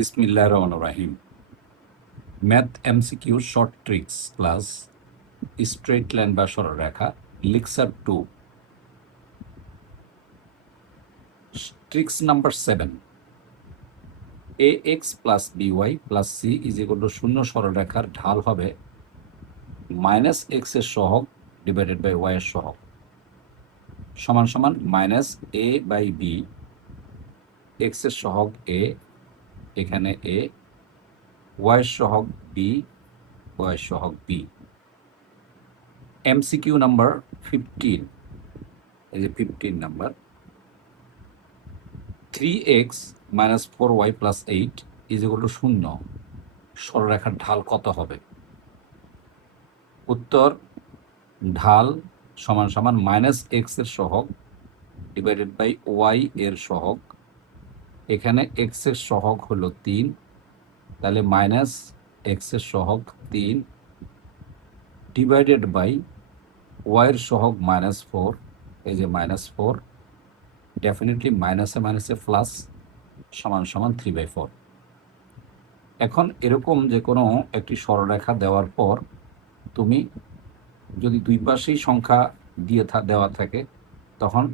বিসমিল্লাহির রহমানির রহিম। Math MCQ short tricks class straight line বা সরলরেখা lecture 2 tricks number 7 ax plus by plus c is equal to শূন্য সরলরেখার ঢাল হবে মাইনাস এক্স এর সহগ ডিভাইডেড বাই ওয়াই এর সহগ সমান সমান minus a by b, x এর সহগ a, এখানে a, ওয়াই এর সহগ b, ওয়াই এর সহগ b। এমসিকিউ নাম্বার 15, এই যে 15 number, 3x minus 4y plus 8 is equal to শূন্য সরলরেখার ঢাল কত হবে? উত্তর, ঢাল সমান সমান মাইনাস এক্স এর সহগ ডিভাইডেড বাই ওয়াই এর সহগ। এখানে এক্স এর সহগ হলো 3, তাহলে মাইনাস এক্স এর সহগ 3 ডিভাইডেড বাই ওয়াই এর সহগ মাইনাস 4, এই যে মাইনাস 4, ডেফিনেটলি মাইনাসে মাইনাসে প্লাস সমান সমান 3/4। এখন এরকম যে কোনো একটি সরলরেখা দেওয়ার পর তুমি যদি দুই পাশেই সংখ্যা দিয়ে দেওয়া থাকে, তখন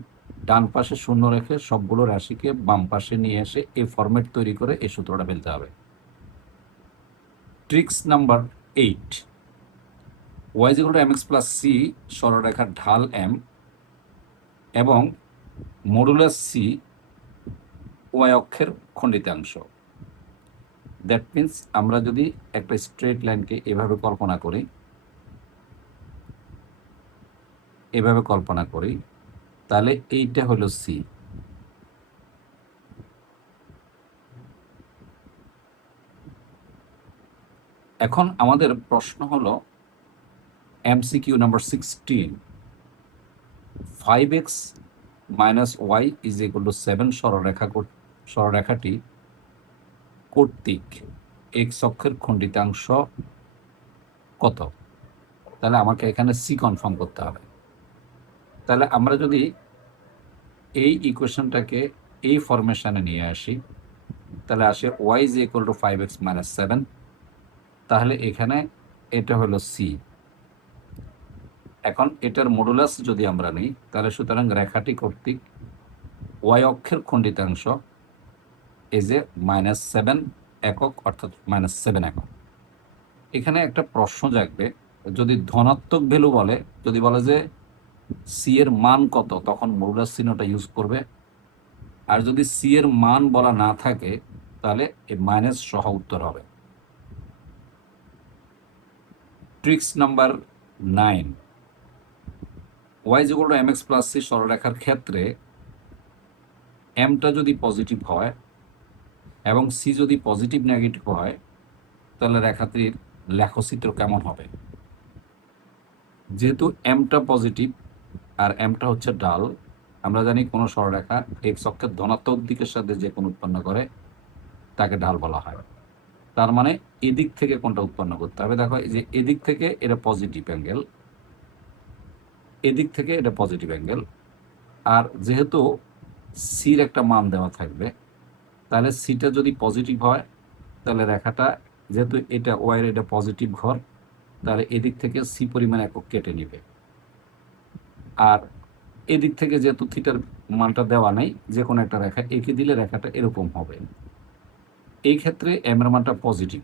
ডান পাশে শূন্য রেখে সবগুলো রাশিকে বাম পাশে নিয়ে এসে এই ফরম্যাট তৈরি করে এই সূত্রটা ফেলতে হবে। Tricks number 8, y is equal to mx plus c সরলরেখার ঢাল m এবং মডুলাস c ওয়াই অক্ষের খণ্ডিতাংশ। দ্যাট মিন্স আমরা যদি একটা স্ট্রেট লাইনকে এভাবে কল্পনা করি তাহলে এইটা হলো c। এখন আমাদের প্রশ্ন হলো MCQ number 16, 5x minus y is equal to 7 সরলরেখাটি কর্তৃক এক্স অক্ষের খণ্ডিতাংশ কত? তাহলে আমাকে এখানে সি কনফার্ম করতে হবে। তাহলে আমরা যদি এই ইকুয়েশনটাকে এই ফরমেশনে নিয়ে আসি, তাহলে আসে y is equal to 5x minus 7, তাহলে এখানে এটা হলো সি। এখন এটার মডুলাস যদি আমরা নিই, তাহলে সুতরাং রেখাটি কর্তৃক ওয়াই অক্ষের খণ্ডিতাংশ এই যে মাইনাস 7 একক, অর্থাৎ মাইনাস 7 একক। এখানে একটা প্রশ্ন জাগবে, যদি ধনাত্মক ভ্যালু বলে, যদি বলে যে সি এর মান কত, তখন মডুলাস চিহ্নটা ইউজ করবে। আর যদি সি এর মান বলা না থাকে, তাহলে এই মাইনাস সহ উত্তর হবে। Tricks number 9, y is equal to mx plus c সরলরেখার ক্ষেত্রে এমটা যদি পজিটিভ হয় এবং সি যদি পজিটিভ নেগেটিভ হয়, তাহলে রেখাটির লেখচিত্র কেমন হবে? যেহেতু এমটা পজিটিভ আর এমটা হচ্ছে ঢাল, আমরা জানি কোনো সরলরেখা এক্স অক্ষের ধনাত্মক দিকের সাথে যে কোন উৎপন্ন করে তাকে ঢাল বলা হয়। তার মানে এদিক থেকে কোনটা উৎপন্ন করতে হবে? দেখো, এই যে এদিক থেকে এটা পজিটিভ অ্যাঙ্গেল, এদিক থেকে এটা পজিটিভ অ্যাঙ্গেল। আর যেহেতু সির একটা মান দেওয়া থাকবে, তাহলে সিটা যদি পজিটিভ হয়, তাহলে রেখাটা, যেহেতু এটা ওয়াইয়ের এটা পজিটিভ ঘর, তাহলে এদিক থেকে সি পরিমাণ একক কেটে নেবে। আর এদিক থেকে যেহেতু থিটার মানটা দেওয়া নাই, যে কোনো একটা রেখা এঁকে দিলে রেখাটা এরকম হবে। এই ক্ষেত্রে এম এর মানটা পজিটিভ,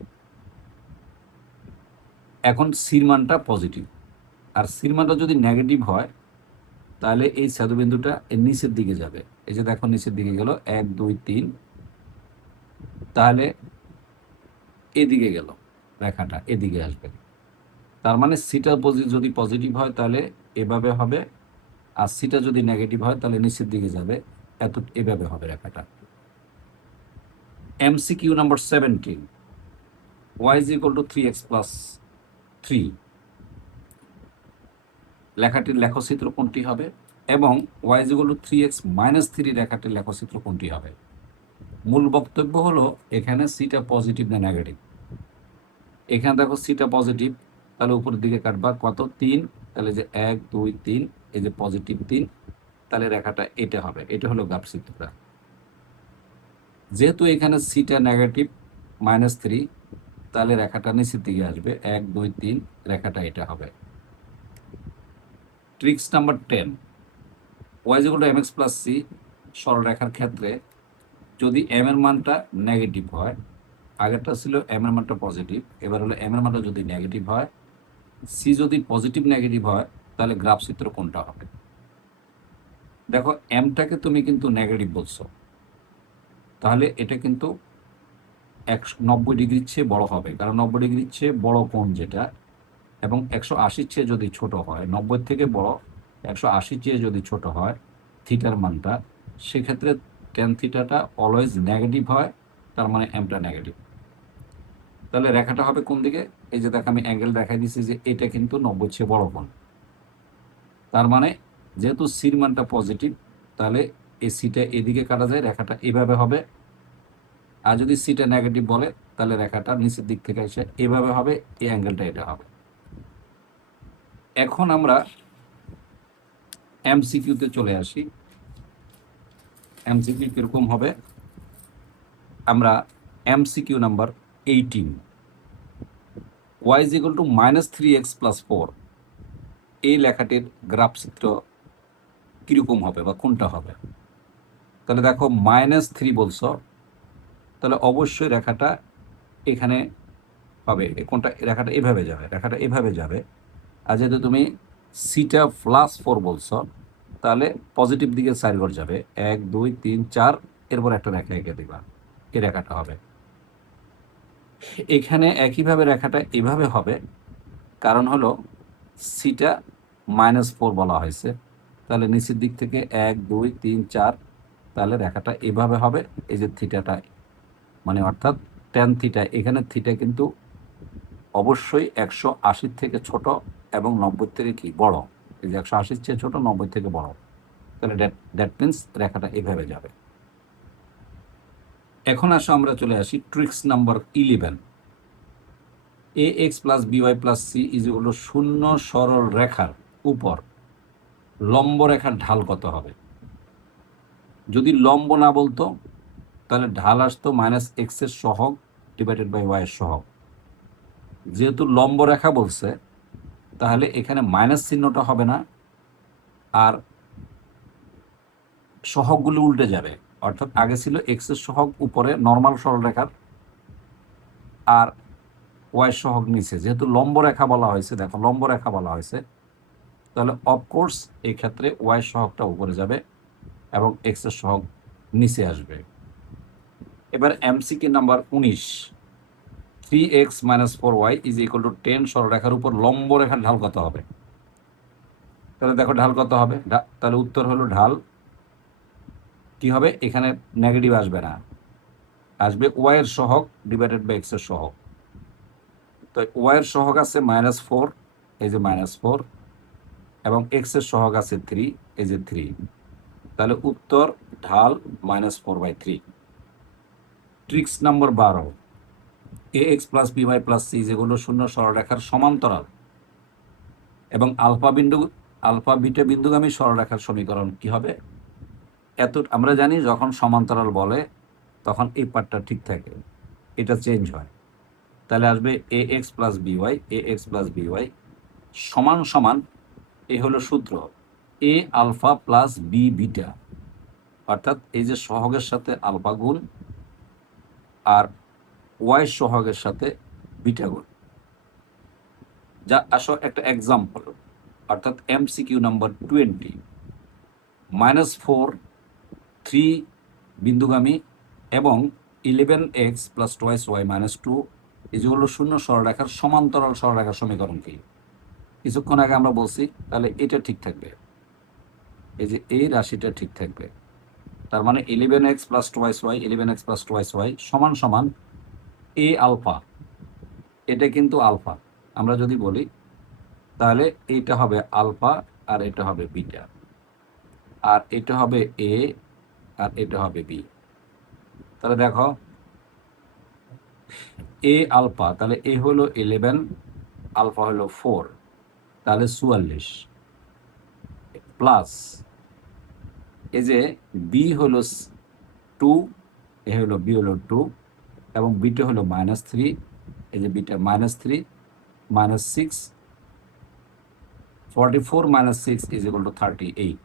এখন সির মানটা পজিটিভ। আর সির মানটা যদি নেগেটিভ হয়, তাহলে এই ছেদবিন্দুটা এর নিচের দিকে যাবে। এই যে দেখো, নিচের দিকে গেল 1 2 3, তাহলে এদিকে গেল, রেখাটা এদিকে আসবে। তার মানে সিটা যদি পজিটিভ হয় তাহলে এভাবে হবে, আর সিটা যদি নেগেটিভ হয় তাহলে নিচের দিকে যাবে, এভাবে হবে রেখাটা। MCQ number 17, y is equal two 3x plus 3 লেখাটির লেখচিত্র কোনটি হবে? এবং y is equal two 3x minus 3 রেখাটির লেখচিত্র কোনটি হবে? মূল বক্তব্য হলো এখানে সিটা পজিটিভ না নেগেটিভ। এখানে দেখো সিটা পজিটিভ, তাহলে উপরের দিকে কাটবা কত? 3, তাহলে যে 1 2 3, এই যে পজিটিভ 3, তাহলে রেখাটা এটা হবে। এটা হলো গ্রাফ চিত্রটা। যেহেতু এখানে সিটা নেগেটিভ, -3, তাহলে রেখাটা নিচের দিকে আসবে, 1 2 3, রেখাটা এটা হবে। Tricks number 10, y = mx + c সরলরেখার ক্ষেত্রে যদি m এর মানটা নেগেটিভ হয়, আগেরটা ছিল m এর মানটা পজিটিভ, এবার হলো m এর মানটা যদি নেগেটিভ হয়, c যদি পজিটিভ নেগেটিভ হয়, তাহলে গ্রাফ চিত্র কোনটা হবে? দেখো mটাকে তুমি কিন্তু নেগেটিভ বলছো, তাহলে এটা কিন্তু 90 ডিগ্রির চেয়ে বড় হবে, কারণ 90 ডিগ্রির চেয়ে বড় কোণ যেটা, এবং 180 চেয়ে যদি ছোট হয়, 90 থেকে বড় 180 চেয়ে যদি ছোট হয় থিটার মানটা, সেক্ষেত্রে টেন থিটাটা অলওয়েজ নেগেটিভ হয়, তার মানে এমটা নেগেটিভ। তাহলে রেখাটা হবে কোন দিকে? এই যে দেখ আমি অ্যাঙ্গেল দেখাই দিচ্ছি যে এটা কিন্তু 90 চেয়ে বড় কোণ, তার মানে যেহেতু সির মানটা পজিটিভ, তাহলে এই সিটা এদিকে কাটা যায়, রেখাটা এভাবে হবে। আর যদি সিটা নেগেটিভ বলে, তাহলে রেখাটা নিচের দিক থেকে এসে এভাবে হবে, এই অ্যাঙ্গেলটা এটা হবে। এখন আমরা এমসিকিউতে চলে আসি। এমসিকিউ কিরকম হবে? আমরা এমসিকিউ নাম্বার 18, y = -3x + 4, এই লেখাটির গ্রাফ চিত্র কিরকম হবে বা কোনটা হবে? তাহলে দেখো -3 বলছো, তাহলে অবশ্যই রেখাটা এখানে হবে। কোনটা? রেখাটা এভাবে যাবে, রেখাটা এভাবে যাবে। আর যেহেতু তুমি সিটা +4 বলছো, তাহলে পজিটিভ দিকে 4 ঘর যাবে, 1 2 3 4, এরপর একটা রেখা এঁকে দিবা, এই রেখাটা হবে। এখানে একইভাবে রেখাটা এভাবে হবে, কারণ হলো সিটা -4 বলা হয়েছে, তাহলে নিচের দিক থেকে 1 2 3 4, তাহলে রেখাটা এভাবে হবে। এই যে থিটাটা, মানে অর্থাৎ টেন থিটা, এখানে থিটা কিন্তু অবশ্যই 180 থেকে ছোট এবং 90 থেকে কি বড়। এই যে 180 চেয়ে ছোট, 90 থেকে বড়, তাহলে দ্যাট মিনস রেখাটা এভাবে যাবে। এখন আমরা চলে আসি tricks number 11, ax + by + c = 0 সরল রেখার উপর লম্ব রেখার ঢাল কত হবে? যদি লম্ব না বলতো, তাহলে ঢাল আসতো -x এর সহগ / y এর সহগ। যেহেতু লম্ব রেখা বলছে, তাহলে এখানে মাইনাস চিহ্নটা হবে না, আর সহগগুলো উল্টে যাবে। অর্থাৎ আগে ছিল x এর সহগ উপরে নর্মাল সরলরেখার, আর y সহগ নিচে। যেহেতু লম্ব রেখা বলা হয়েছে, দেখো লম্ব রেখা বলা হয়েছে, তাহলে অফকোর্স এই ক্ষেত্রে y সহগটা উপরে যাবে এবং x এর সহগ নিচে আসবে। এবার এমসিকিউ নাম্বার 19, 3x - 4y = 10 সরলরেখার উপর লম্ব রেখার ঢাল কত হবে? তাহলে দেখো ঢাল কত হবে, তাহলে উত্তর হলো ঢাল কি হবে? এখানে নেগেটিভ আসবে না, আসবে y এর সহগ / x এর সহগ। তো y এর সহগ আছে -4, এই যে -4, এবং x এর সহগ আছে 3, এই যে 3, তাহলে উত্তর ঢাল -4/3। Tricks number 12, ax + by + c যেগুলো 0 সরলরেখার সমান্তরাল এবং আলফা বিটা বিন্দুগামী সরলরেখার সমীকরণ কি হবে? এত আমরা জানি, যখন সমান্তরাল বলে তখন এই পার্টটা ঠিক থাকে, এটা চেঞ্জ হয়। তাহলে আসবে ax + by সমান সমান, এ হলো সূত্র, a আলফা + b বিটা, অর্থাৎ এই যে সহগের সাথে আলফা গুণ আর ওয়াই সহগের সাথে বিটা গুণ। যা আসো একটা এক্সাম্পল, অর্থাৎ এমসিকিউ নাম্বার 20, -4 3 বিন্দুগামী এবং 11x + 2y - 2 হলো 0 সরলরেখার সমান্তরাল সরলরেখার সমীকরণ কি? কিছুক্ষণ আগে আমরা বলছি, তাহলে এটা ঠিক থাকবে, এই যে এই রাশিটা ঠিক থাকবে। তার মানে 11x + 2y সমান সমান a আলফা, এটা কিন্তু আলফা আমরা যদি বলি, তাহলে এইটা হবে আলফা আর এটা হবে বিটা, আর এটা হবে এ আর এটা হবে বি। তাহলে দেখো এ আলফা, তাহলে এ হলো 11, আলফা হলো 4, তাহলে 44, প্লাস এই যে বি হলো 2, এ হলো বি হলো 2, এবং বিটা হলো -3, এই যে বিটা -3 -6, 44 -6 ইজ ইকুয়াল টু 38।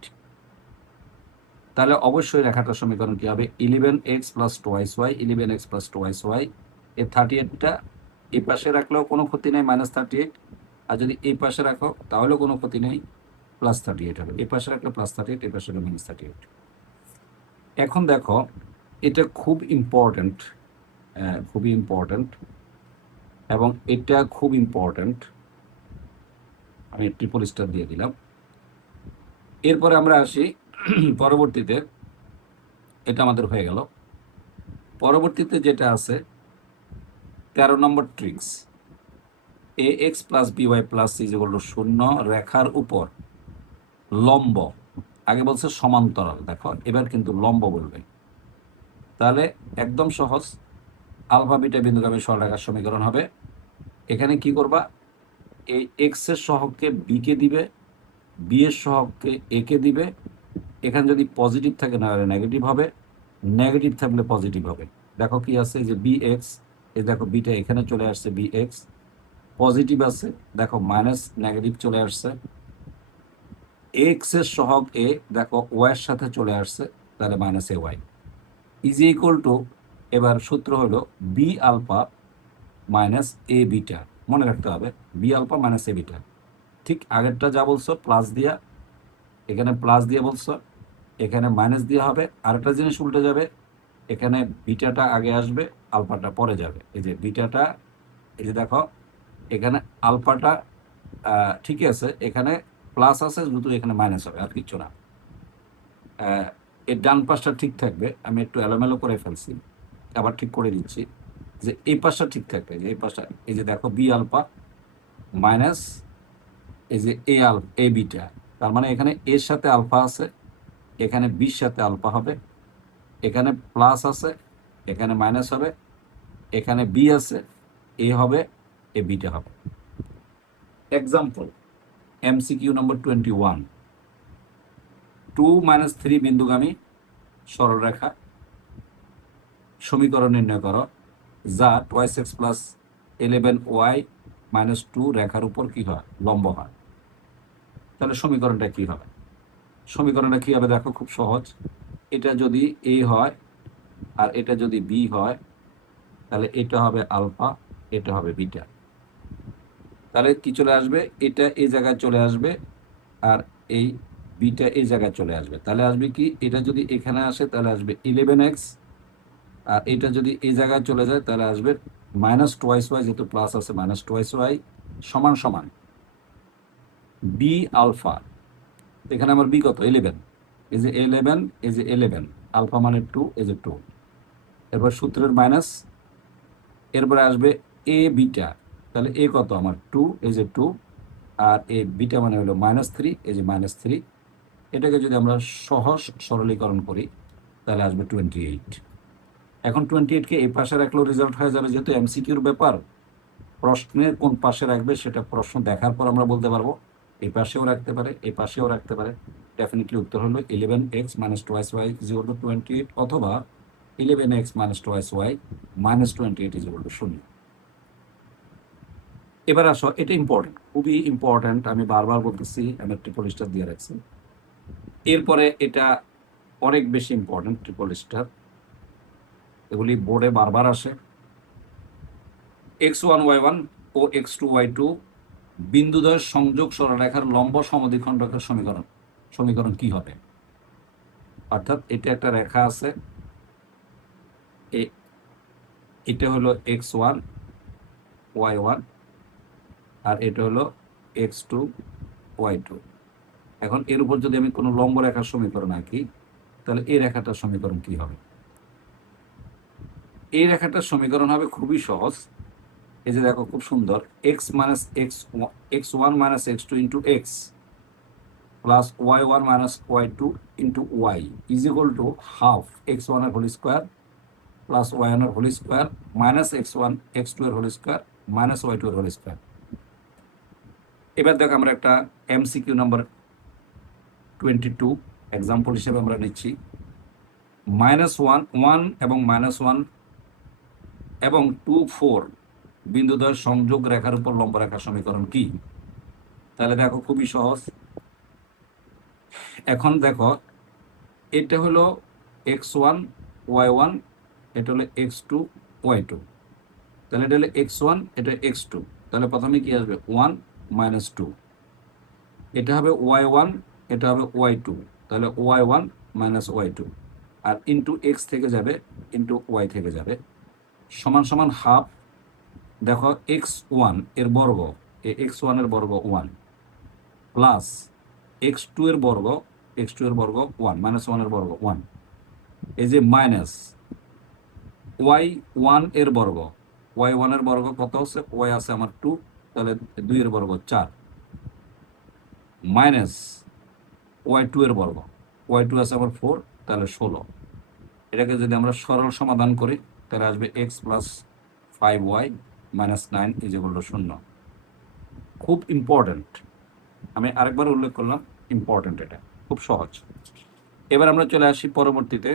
তাহলে অবশ্যই রেখাটার সমীকরণ কি হবে? 11x plus twice y, 11x plus twice y. এই 38টা এই পাশে রাখলেও কোনো ক্ষতি নেই, -38। আর যদি এই পাশে রাখো তাহলেও কোনো ক্ষতি নেই, +38 হবে। এই পাশে রাখলে +38, এই পাশে রাখলে -38। এখন দেখো, এটা খুব ইম্পর্ট্যান্ট, খুবই ইম্পর্ট্যান্ট, এবং এটা খুব ইম্পর্ট্যান্ট। আমি ট্রিপল স্টার দিয়ে দিলাম। এরপরে আমরা আসি পরবর্তীতে, এটা আমাদের হয়ে গেল। পরবর্তীতে যেটা আছে 13 নম্বর tricks, ax plus by plus c equal to 0 রেখার উপর লম্ব, আগে বলছে সমান্তরাল, দেখো এবার কিন্তু লম্ব বলবে। তাহলে একদম সহজ, আলফা বিটা বিন্দুগামী সরলরেখার সমীকরণ হবে। এখানে কি করবা? এই এক্স এর সহগকে বি কে দিবে, বি এর সহগকে এ কে দিবে। এখানে যদি পজিটিভ থাকে না হলে নেগেটিভ হবে, নেগেটিভ থাকলে পজিটিভ হবে। দেখো কি আছে, যে বি এক্স, এই দেখো বিটা এখানে চলে আসছে, বি এক্স পজিটিভ আছে, দেখো মাইনাস নেগেটিভ চলে আসছে। এক্স এর সহগ এ, দেখো ওয়াই এর সাথে চলে আসছে, তাহলে minus a y is equal to, এবার সূত্র হলো b alpha minus a beta. মনে রাখতে হবে b alpha minus a beta. ঠিক আগেরটা যা বলছো প্লাস দিয়া, এখানে প্লাস দিয়ে বলছো, এখানে মাইনাস দিয়ে হবে। আরেকটা জিনিস উল্টে যাবে, এখানে বিটাটা আগে আসবে, আলফাটা পরে যাবে। এই যে বিটাটা, এই যে দেখো এখানে আলফাটা ঠিকই আছে, এখানে প্লাস আছে, শুধু এখানে মাইনাস হবে, আর কিছু না। এর ডান পাশটা ঠিক থাকবে, আমি একটু এলোমেলো করে ফেলছি, আবার ঠিক করে দিচ্ছি, যে এই পাশটা ঠিক থাকবে, যে এই পাশটা, এই যে দেখো বি আলফা মাইনাস এই যে এ বিটা, তার মানে এখানে এর সাথে আলফা আছে, এখানে বির সাথে আলফা হবে, এখানে প্লাস আছে, এখানে মাইনাস হবে, এখানে বি আছে, এ হবে, এ বিটা হবে। এক্সাম্পল এমসিকিউ নম্বর 21, 2 - 3 বিন্দুগামী সরলরেখা সমীকরণ নির্ণয় করো, যা 2x প্লাস 11y মাইনাস 2 রেখার উপর কি হয়? লম্ব হয়। তাহলে সমীকরণটা কি হবে? সমীকরণটা কি হবে? দেখো খুব সহজ, এটা যদি এ হয় আর এটা যদি বি হয়, তাহলে এটা হবে আলফা, এটা হবে বিটা। তাহলে কি চলে আসবে? এটা এই জায়গায় চলে আসবে, আর এই বিটা এই জায়গায় চলে আসবে। তাহলে আসবে কি? এটা যদি এখানে আসে তাহলে আসবে 11x, আর এটা যদি এই জায়গায় চলে যায় তাহলে আসবে মাইনাস টোয়াইস ওয়াই, যেহেতু প্লাস আছে মাইনাস টোয়াইস ওয়াই সমান সমান বি আলফা। এখানে আমার বি কত? 11, এই যে 11, এই যে 11, আলফা মানে 2, এই যে 2, এরপর সূত্রের মাইনাস, এরপরে আসবে এ বিটা, তাহলে এ কত আমার? 2, এই যে 2, আর এ বিটা মানে হলো -3, এই যে -3। এটাকে যদি আমরা সহজ সরলীকরণ করি তাহলে আসবে 28। এখন 28কে এই পাশে রাখলেও রেজাল্ট হয়ে যাবে, যেহেতু এমসিকিউর ব্যাপার, প্রশ্নের কোন পাশে রাখবে সেটা প্রশ্ন দেখার পর আমরা বলতে পারবো। এই পাশেও রাখতে পারে, এই পাশেও রাখতে পারে। ডেফিনেটলি উত্তর হলো 11x - 2y = 28, অথবা 11x - 2y -28 = 0। এবার আসো, এটা ইম্পর্টেন্ট, খুবই ইম্পর্টেন্ট, আমি বারবার বলতেছি, আমি ট্রিপল স্টার দিয়ে রাখছি। এরপরে এটা অনেক বেশি ইম্পর্টেন্ট, ট্রিপল স্টার, এগুলি বোর্ডে বারবার আসে। x1 y1 ও x2 y2 বিন্দুদ্বয় সংযোগ সরলরেখার লম্ব সমদ্বিখণ্ডকের সমীকরণ কি হবে? অর্থাৎ এটা একটা রেখা আছে, এটা হলো x1 y1, আর এটা হলো x2 y2। এখন এর উপর যদি আমি কোনো লম্ব রেখার সমীকরণ আঁকি, তাহলে এই রেখাটার সমীকরণ কি হবে? এই রেখাটার সমীকরণ হবে খুবই সহজ, এই যে দেখো খুব সুন্দর, x1 - x2 into x plus y1 - y2 into y is equal to half x1 এর হোল স্কোয়ার প্লাস y1 এর হোল স্কোয়ার মাইনাস x2 এর হোল স্কোয়ার মাইনাস y2 এর হোল স্কোয়ার। এবার দেখো আমরা একটা এমসিকিউ নাম্বার 22 এক্সাম্পল হিসেবে আমরা নিচ্ছি। -1 এবং -1 এবং 2 4 বিন্দুদ্বয় সংযোগ রেখার উপর লম্ব রেখার সমীকরণ কি? তাহলে দেখো খুবই সহজ। এখন দেখো এটা হলো x1 y1, এটা হলো x2 y2, তাহলে এটা হলো x1, এটা x2, তাহলে প্রথমে কি আসবে 1 - 2, এটা হবে y1, এটা হবে y2, তাহলে y1 - y2, আর ইন্টু এক্স থেকে যাবে, ইন্টু ওয়াই থেকে যাবে, সমান সমান হাফ। দেখো x1 এর বর্গ, x1 এর বর্গ 1 প্লাস x2 এর বর্গ, x2 এর বর্গ 1 -1 এর বর্গ 1, এই যে মাইনাস y1 এর বর্গ, y1 এর বর্গ কত হচ্ছে, y আছে আমার 2, তাহলে 2 এর বর্গ 4, মাইনাস y2 এর বর্গ, y2 আছে আমার 4, তাহলে 16। এটাকে যদি আমরা সরল সমাধান করি তাহলে আসবে x + 5y - 9 = 0। খুব ইম্পর্টেন্ট, আমি আরেকবার উল্লেখ করলাম, ইম্পর্টেন্ট, এটা খুব সহজ। এবার আমরা চলে আসি পরবর্তীতে,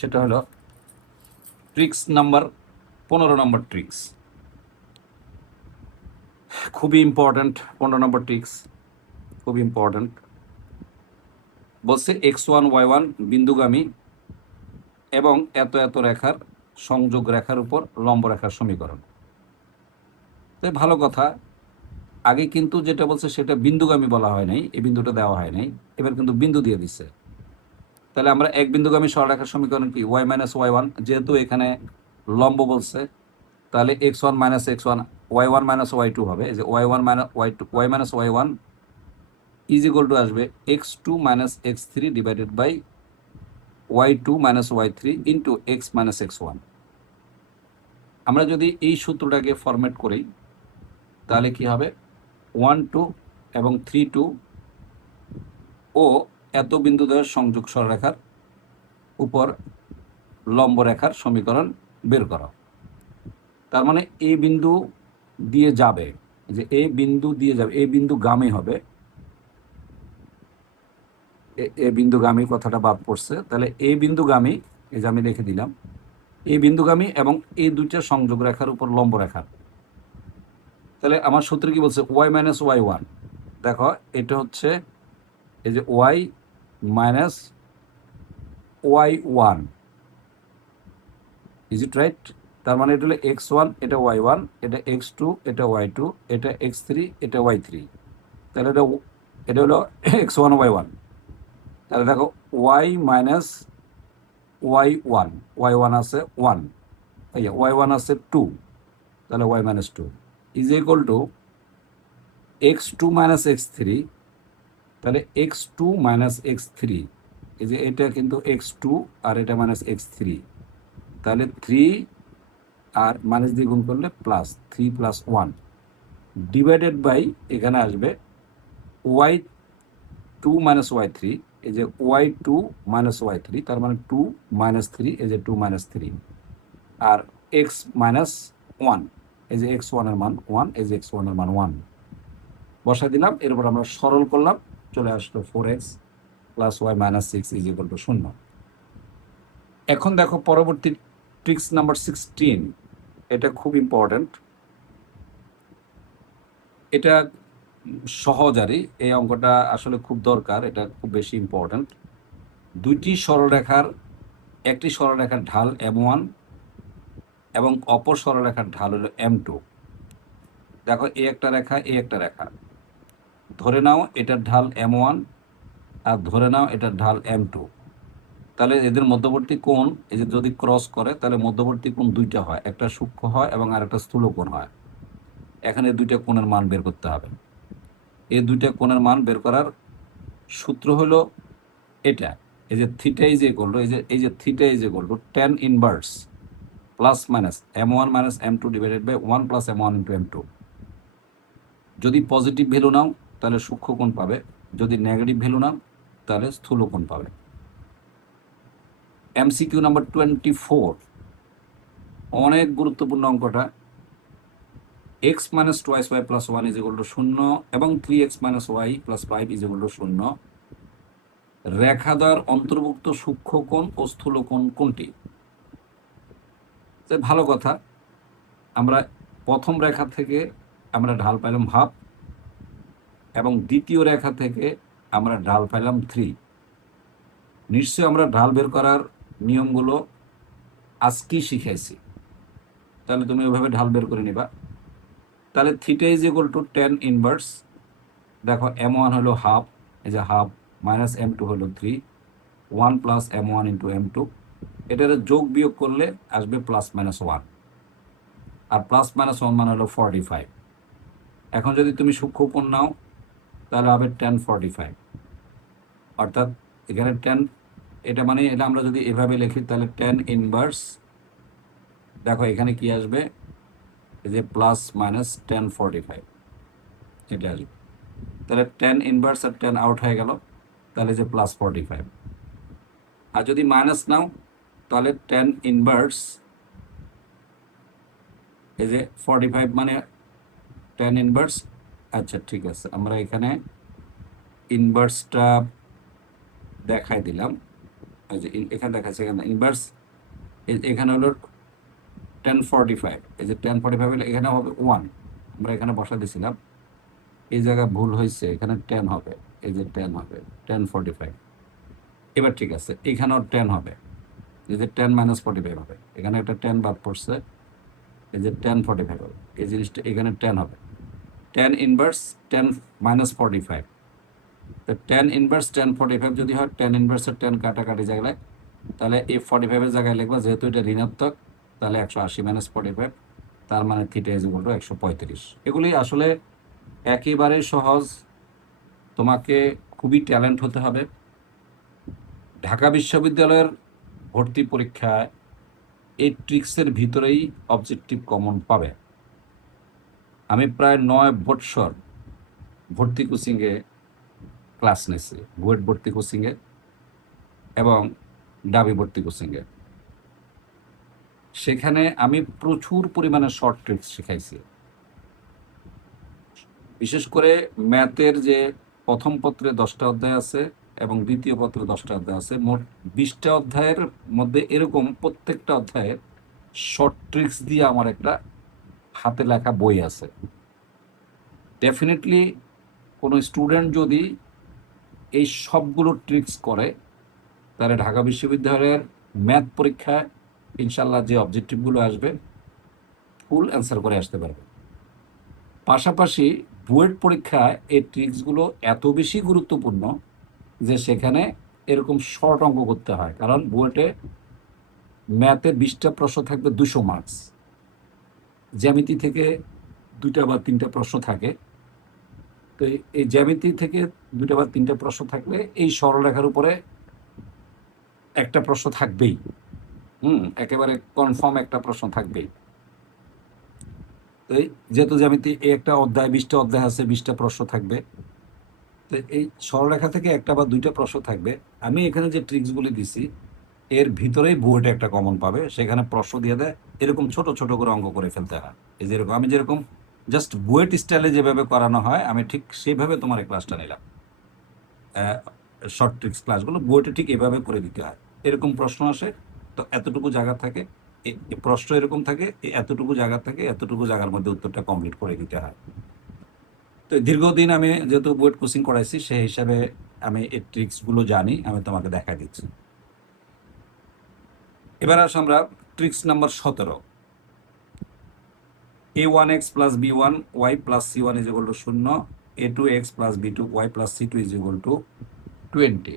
সেটা হলো ট্রিক্স নাম্বার 15 নম্বর ট্রিক্স। খুবই ইম্পর্টেন্ট 15 নম্বর ট্রিক্স, খুব ইম্পর্টেন্ট। বলছে x1 y1 বিন্দুগামী এবং এত এত রেখার সংযোগ রেখার উপর লম্ব রেখার সমীকরণ। তাই ভালো কথা, আগে কিন্তু যেটা বলছে সেটা বিন্দুগামী বলা হয় নাই, এই বিন্দুটা দেওয়া হয় নাই, এবার কিন্তু বিন্দু দিয়ে দিচ্ছে। তাহলে আমরা এক বিন্দুগামী সরলরেখার সমীকরণ কি, y - y1, যেহেতু এখানে লম্ব বলছে, তাহলে x1 - x1, y1 - y2 হবে, এই যে y1 - y2, y - y1 আসবে x2 - x3 divided by y2 - y3 into x - x1। আমরা যদি এই সূত্রটাকে ফরম্যাট করি তাহলে কি হবে, 1 2 এবং 3 2 ও এত বিন্দুদ্বয়ের সংযোগ সরলরেখার উপর লম্ব রেখার সমীকরণ বের করা। তার মানে এই বিন্দু দিয়ে যাবে, যে এই বিন্দু দিয়ে যাবে, এই বিন্দুগামী হবে, এই বিন্দুগামী কথাটা বাদ পড়ছে, তাহলে এই বিন্দুগামী, এই যে আমি লিখে দিলাম, এই বিন্দুগামী এবং এই দুইটা সংযোগ রেখার উপর লম্ব রেখার। তাহলে আমার সূত্র কি বলছে, y - y1, দেখো এটা হচ্ছে এই যে y - y1, is it right? তার মানে এটা হলো x1, এটা y1, এটা x2, এটা y2, এটা x3, এটা y3, তাহলে এটা হলো x1 y1। তাহলে দেখো y - y1, y1 আছে 1, y1 আছে 2, তাহলে y - 2 is equal two x2 - x3, তাহলে x2 - x3, এই যে এটা কিন্তু x2 আর এটা -x3, তাহলে 3 আর মাইনাস দিয়ে গুণ করলে প্লাস 3 + 1 ডিভাইডেড বাই, এখানে আসবে y2 - y3, এই যে y2 - y3, তার মানে 2 - 3, এই যে 2 - 3, আর x - 1, এই যে x1 এর মান 1, এই যে x1 এর মান 1 বসাই দিলাম। এরপর আমরা সরল করলাম, চলে আসলো 4x + y - 6 = 0। এখন দেখো পরবর্তী ট্রিক্স নাম্বার 16, এটা খুব ইম্পর্টেন্ট, এটা সহজ আরই, এই অঙ্কটা আসলে খুব দরকার, এটা খুব বেশি ইম্পর্টেন্ট। দুইটি সরলরেখার, একটি সরলরেখার ঢাল m1 এবং অপর সরলরেখার ঢাল হলো m2। দেখো এ একটা রেখা, এ একটা রেখা, ধরে নাও এটার ঢাল m1 আর ধরে নাও এটার ঢাল m2, তাহলে এদের মধ্যবর্তী কোণ, এই যে যদি ক্রস করে তাহলে মধ্যবর্তী কোণ দুইটা হয়, একটা সূক্ষ্ম হয় এবং আরেকটা স্থূল কোণ হয়। এখানে দুইটা কোণের মান বের করতে হবে। এই দুইটা কোণের মান বের করার সূত্র হলো এটা, এই যে থিটা ইজ ইকুয়াল টু, এই যে theta is equal to tan inverse plus minus m1 - m2 divided by 1 + m1 * m2। যদি পজিটিভ ভ্যালু নাও তাহলে সূক্ষ্ম কোণ পাবে, যদি নেগেটিভ ভ্যালু নাও তাহলে স্থূল কোণ পাবে। MCQ নাম্বার 24, অনেক গুরুত্বপূর্ণ অঙ্কটা। x - 2y + 1 = 0 এবং 3x - y + 5 = 0। রেখাদ্বয়ের অন্তর্ভুক্ত সূক্ষ্ম কোণ ও স্থূল কোণ কোনটি? তো ভালো কথা, আমরা প্রথম রেখা থেকে আমরা ঢাল পাইলাম হাফ, এবং দ্বিতীয় রেখা থেকে আমরা ঢাল পাইলাম 3। নিশ্চয়ই আমরা ঢাল বের করার নিয়মগুলো আজকেই শিখাইছি, তাহলে তুমি ওইভাবে ঢাল বের করে নিবা। তাহলে theta is equal two ten inverse, দেখো m1 হলো হাফ, এই যে হাফ, মাইনাস m2 হলো 3, 1 প্লাস m1 ইন্টু m2, এটার যোগ বিয়োগ করলে আসবে প্লাস মাইনাস 1, আর প্লাস মাইনাস 1 মানে হলো 45। এখন যদি তুমি সূক্ষ্মকোণ নাও তাহলে হবে 1045, অর্থাৎ এখানে 10, এটা মানে এটা আমরা যদি এভাবে লিখি তাহলে 10 ইনভার্স, দেখো এখানে কি আসবে, এই যে প্লাস মাইনাস 1045 এটা আসবে। তাহলে 10 ইনভার্স আর 10 আউট হয়ে গেল, তাহলে যে প্লাস 45। আর যদি মাইনাস নাও তাহলে 10 ইনভার্স, এই যে 45 মানে 10 ইনভার্স। আচ্ছা ঠিক আছে, আমরা এখানে ইনভার্সটা দেখাই দিলাম, এই যে এখানে দেখাচ্ছে, এখানে ইনভার্স, এখানে হলো 1045, এই যে 1045 হলে এখানে হবে 1, আমরা এখানে বসা দিয়েছিলাম, এই জায়গায় ভুল হয়েছে, এখানে 10 হবে, এই যে 10 হবে 1045। এবার ঠিক আছে, এখানেও 10 হবে, এই যে 10 মাইনাস 45 হবে, এখানে একটা 10 বাদ পড়ছে, এই যে 1045 হবে, এই জিনিসটা এখানে 10 হবে, 10 ইনভার্স 10 মাইনাস 45। তো 10 ইনভার্স 1045 যদি হয়, 10 ইনভার্সের 10 কাটাকাটি জায়গায়, তাহলে এই 45-এর জায়গায় লিখবা, যেহেতু এটা ঋণাত্মক, তাহলে 180 মাইনাস 45, তার মানে থিটা ইজ ইকুয়াল টু 135। এগুলি আসলে একেবারে সহজ, তোমাকে খুবই ট্যালেন্ট হতে হবে। ঢাকা বিশ্ববিদ্যালয়ের ভর্তি পরীক্ষায় এই ট্রিক্সের ভিতরেই অবজেক্টিভ কমন পাবে। আমি প্রায় 9 বৎসর ভর্তি কোচিংয়ে ক্লাস নিয়েছি, বুয়েট ভর্তি কোচিংয়ে এবং ডাবি ভর্তি কোচিংয়ে। সেখানে আমি প্রচুর পরিমাণে শর্ট ট্রিক্স শিখাইছি। বিশেষ করে ম্যাথের যে প্রথম পত্রে 10টা অধ্যায় আছে এবং দ্বিতীয় পত্রে 10টা অধ্যায় আছে, মোট 20টা অধ্যায়ের মধ্যে এরকম প্রত্যেকটা অধ্যায়ের শর্ট ট্রিক্স দিয়ে আমার একটা হাতে লেখা বই আছে। ডেফিনেটলি কোনো স্টুডেন্ট যদি এই সবগুলো ট্রিক্স করে, তাহলে ঢাকা বিশ্ববিদ্যালয়ের ম্যাথ পরীক্ষায় ইনশাল্লাহ যে অবজেক্টিভগুলো আসবে ফুল অ্যান্সার করে আসতে পারবে। পাশাপাশি বুয়েট পরীক্ষায় এই ট্রিক্সগুলো এত বেশি গুরুত্বপূর্ণ যে সেখানে এরকম শর্ট অঙ্ক করতে হয়, কারণ বুয়েটে ম্যাথে 20টা প্রশ্ন থাকবে 200 মার্কস, জ্যামিতি থেকে 2টা বা 3টা প্রশ্ন থাকে। তো এই জ্যামিতি থেকে 2টা বা 3টা প্রশ্ন থাকলে এই সরলরেখার উপরে একটা প্রশ্ন থাকবেই, একেবারে কনফার্ম একটা প্রশ্ন থাকবেই। তো যেহেতু জ্যামিতি এই একটা অধ্যায় 20টা অধ্যায় আছে, 20টা প্রশ্ন থাকবে, তো এই সরলরেখা থেকে একটা বা 2টা প্রশ্ন থাকবে। আমি এখানে যে ট্রিক্সগুলি দিছি এর ভিতরেই বুয়েটে একটা কমন পাবে, সেখানে প্রশ্ন দিয়ে দেয়, এরকম ছোট ছোট করে অঙ্ক করে ফেলতে হয়। এই যেরকম আমি যেরকম জাস্ট বুয়েট স্টাইলে যেভাবে করানো হয়, আমি ঠিক সেইভাবে তোমার এই ক্লাসটা নিলাম। শর্ট ট্রিক্স ক্লাসগুলো বুয়েটে ঠিক এভাবে করে দিতে হয়। এরকম প্রশ্ন আসে, তো এতটুকু জায়গা থাকে, প্রশ্ন এরকম থাকে, এতটুকু জায়গা থাকে, এতটুকু জায়গার মধ্যে উত্তরটা কমপ্লিট করে দিতে হয়। তো দীর্ঘদিন আমি যেহেতু বুয়েট কোচিং করাইছি, সেই হিসাবে আমি এই ট্রিক্সগুলো জানি, আমি তোমাকে দেখা দিচ্ছি। এবার আসো আমরা tricks number 17। a1x plus b1 y plus c1 is equal to 0, a2x plus b2 y plus c2 is equal two 20,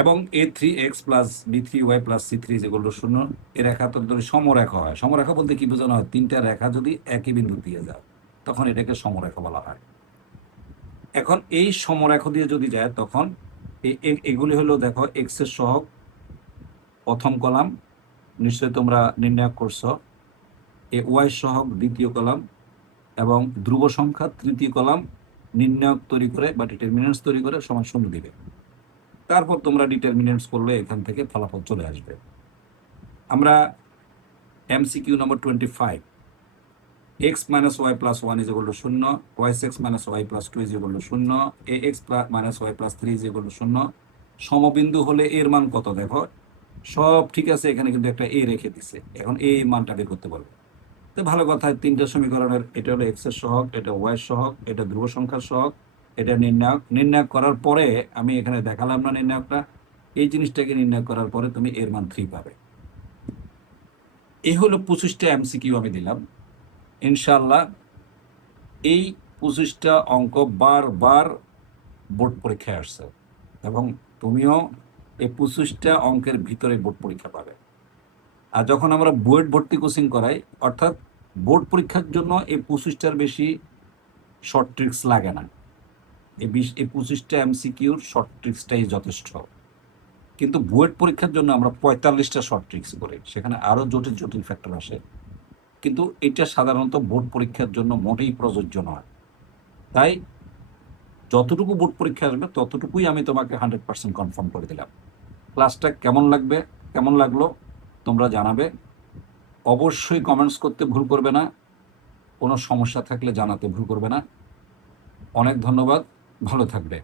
এবং a3x plus b3y plus c3 is equal to 0। এ রেখা তো যদি সমরেখা হয়, সমরেখা বলতে কি বোঝানো হয়, 3টা রেখা যদি একই বিন্দু দিয়ে যায় তখন এটাকে সমরেখা বলা হয়। এখন এই সমরেখা দিয়ে যদি যায় তখন এগুলি হলো, দেখো এক্স এর সহগ প্রথম কলাম, নিশ্চয়ই তোমরা নির্ণয় করছো, এ ওয়াই সহগ দ্বিতীয় কলাম, এবং ধ্রুব সংখ্যা তৃতীয় কলাম নির্ণায়ক তৈরি করে বা ডিটারমিনেন্টস তৈরি করে সমান 0 দিবে। তারপর তোমরা ডিটারমিনেন্টস করলে এখান থেকে ফলাফল চলে আসবে। আমরা MCQ number 25, x minus y plus 1 is equal to 0, y x minus y plus 2 is equal to 0, a x minus y plus 3 is equal to 0। সমবিন্দু হলে এর মান কত, দেখো সব ঠিক আছে, এখানে কিন্তু একটা এ রেখে দিছে, এখন এই মানটা বের করতে পারবে। তো ভালো কথা, তিনটা সমীকরণের এটা হলো এক্স এর সহগ, এটা ওয়াই এর সহগ, এটা ধ্রুব সংখ্যার সহগ, এটা নির্ণায়ক করার পরে আমি এখানে দেখালাম না নির্ণায়কটা, এই জিনিসটাকে নির্ণয় করার পরে তুমি এর মান 3 পাবে। এই হলো 25টা এমসিকিউ আমি দিলাম। ইনশাআল্লাহ এই 25টা অঙ্ক বারবার বোর্ড পরীক্ষায় আসছে, এবং তুমিও এই 25টা অঙ্কের ভিতরে বোর্ড পরীক্ষা পাবে। আর যখন আমরা বুয়েট ভর্তি কোচিং করাই, অর্থাৎ বোর্ড পরীক্ষার জন্য এই 25টার বেশি শর্ট ট্রিক্স লাগে না, এই 25টা এমসিকিউর শর্ট ট্রিক্সটাই যথেষ্ট। কিন্তু বুয়েট পরীক্ষার জন্য আমরা 45টা শর্ট ট্রিক্স করি, সেখানে আরও জটিল জটিল ফ্যাক্টর আসে, কিন্তু এটা সাধারণত বোর্ড পরীক্ষার জন্য মোটেই প্রযোজ্য নয়। তাই যতটুকু বোর্ড পরীক্ষা আসবে ততটুকুই আমি তোমাকে 100% কনফার্ম করে দিলাম। ক্লাসটা কেমন লাগলো তোমরা জানাবে, অবশ্যই কমেন্টস করতে ভুল করবে না, কোনো সমস্যা থাকলে জানাতে ভুল করবে না। অনেক ধন্যবাদ, ভালো থাকবে।